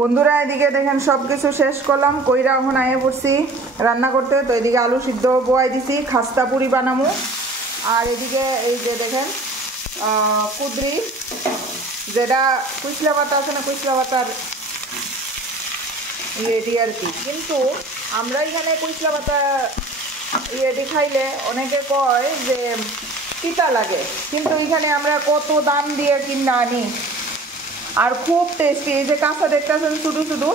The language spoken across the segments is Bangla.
বন্ধুরা এদিকে দেখেন সবকিছু শেষ করলাম কইরা এখন আয়ে পড়ছি রান্না করতে। তো এদিকে আলু সিদ্ধ বয়াই দিছি, খাস্তা পুরি বানামু। আর এদিকে এই যে দেখেন কুদরি, যেটা কুইসলা পাতা আছে না, কুইসলা পাতার ইয়েটি আর কি। কিন্তু আমরা এখানে কুইসলা পাতা ইয়েটি খাইলে অনেকে কয় যে তিতা লাগে, কিন্তু এখানে আমরা কত দাম দিয়ে কিনা আনি, আর খুব টেস্টি। এই যে কাঁচা দেখতেছেন শুধু শুধু,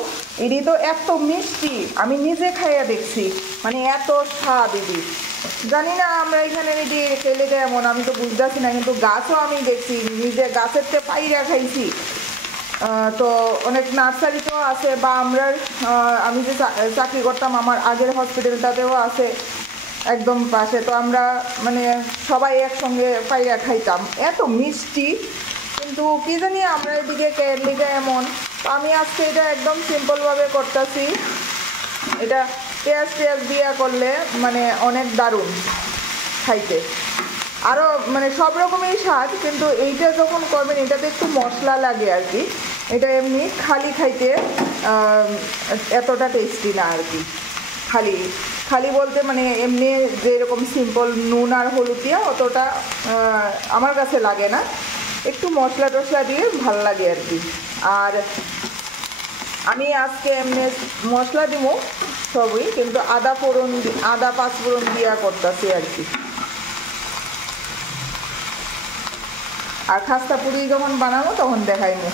এটি তো এত মিষ্টি, আমি নিজে খাইয়া দেখছি, মানে এত স্বাদ এটি। জানি না আমরা এখানে এটি খেলে এমন, আমি তো বুঝতেছি না, কিন্তু গাছও আমি দেখছি, নিজে গাছের থেকে পাইরা খাইছি। তো অনেক নার্সারিতেও আছে, বা আমরা আমি যে চাকরি করতাম আমার আগের হসপিটালটাতেও আছে একদম পাশে। তো আমরা মানে সবাই একসঙ্গে পাইরা খাইতাম, এত মিষ্টি। কিন্তু কী জানি আমরা এদিকে ক্যান্ডিটা এমন। তো আমি আজকে এটা একদম সিম্পলভাবে করতেছি। এটা পেঁয়াজ দিয়া করলে মানে অনেক দারুণ খাইতে, আরও মানে সব রকমেরই স্বাদ। কিন্তু এইটা যখন করবেন এটাতে একটু মশলা লাগে আর কি, এটা এমনি খালি খাইতে এতটা টেস্টি না আর কি। খালি খালি বলতে মানে এমনি যেরকম সিম্পল নুন আর হলুদ দিয়ে অতটা আমার কাছে লাগে না, একটু মশলা টশলা দিয়ে ভাল লাগে আর কি। আর আমি আজকে এমনি মশলা দিব সবই, কিন্তু আদা পাঁচফোড়ন দিয়া করতেছি আর কি। আর খাস্তা পুরি যখন বানাবো তখন দেখাইবো।